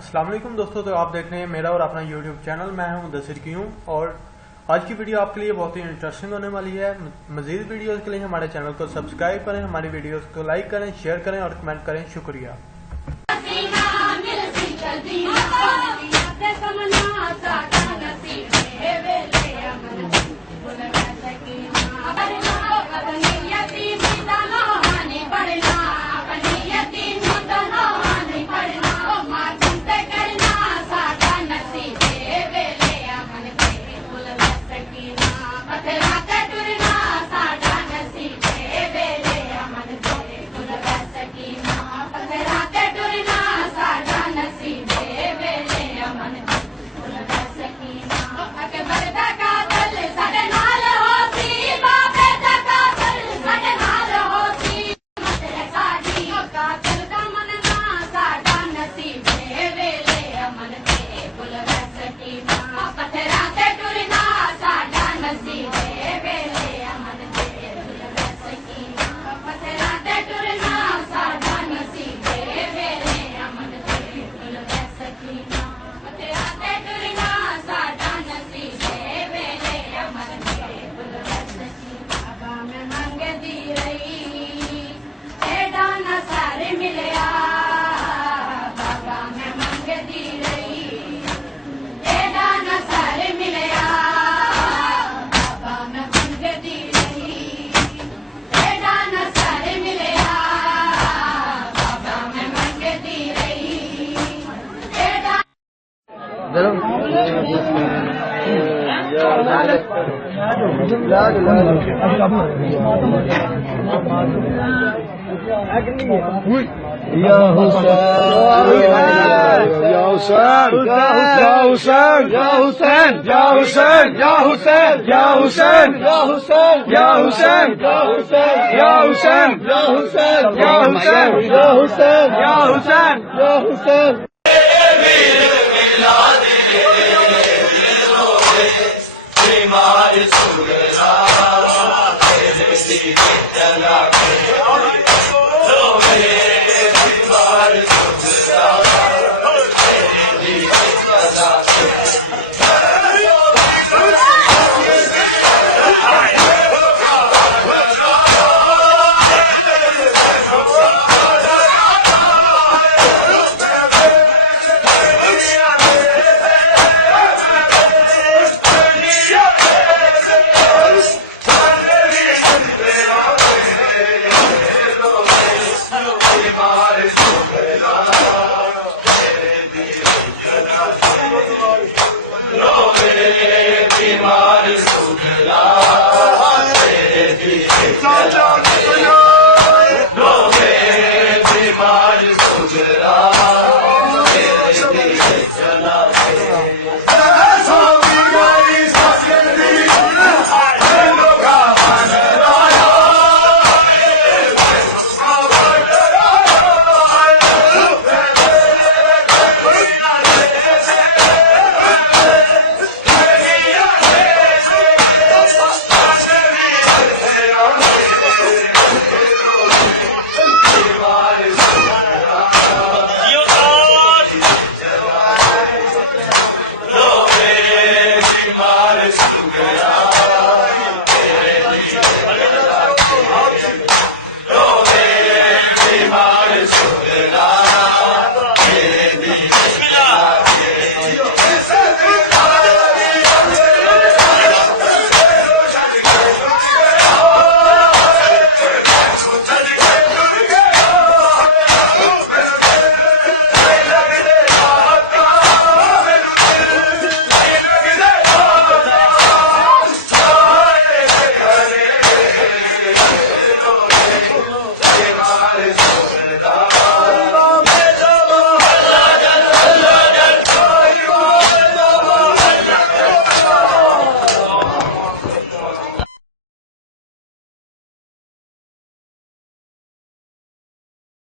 अस्सलाम वालेकुम दोस्तों, तो आप देख रहे हैं मेरा और अपना यूट्यूब चैनल। मैं हूं मुदस्सिर क्यों और आज की वीडियो आपके लिए बहुत ही इंटरेस्टिंग होने वाली है। मजीद वीडियोस के लिए हमारे चैनल को सब्सक्राइब करें, हमारी वीडियोस को लाइक करें, शेयर करें और कमेंट करें। शुक्रिया। It's